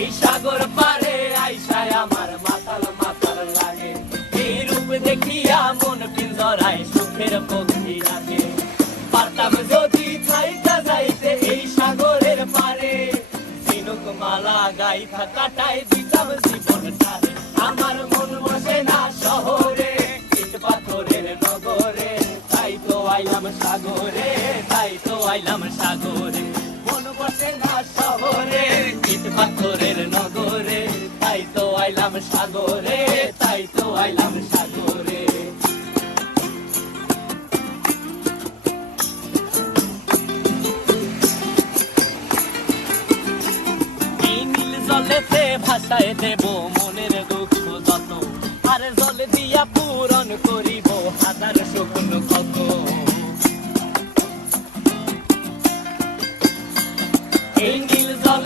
এই সাগর পারে আইসায় আমার মাতাল মাতাল লাগে। এই রূপ দেখিয়া মন পিঞ্জরায় সুখের পক্ষী রাখে। পারতাম যদি থাইকা যাইতে এই সাগরের পারে, ঝিনুক মালা গাইথা কাটায় দিতাম জীবনটারে। আমার মন বসে না শহরে, ইট পাথরের নগরে, তাই তো আইলাম সাগরে, তাই তো আইলাম সাগরে। মন বসে না শহরে, ইট পাথরের নগরে, তাই তো আইলাম সাগরে, তাই তো আইলাম সাগরে। এই নীল জলেতে ভাসায় দেব মনের দুঃখ যত, আর জল দিয়া পূরণ করিব হাজার স্বপ্ন কত। এই নীল জলে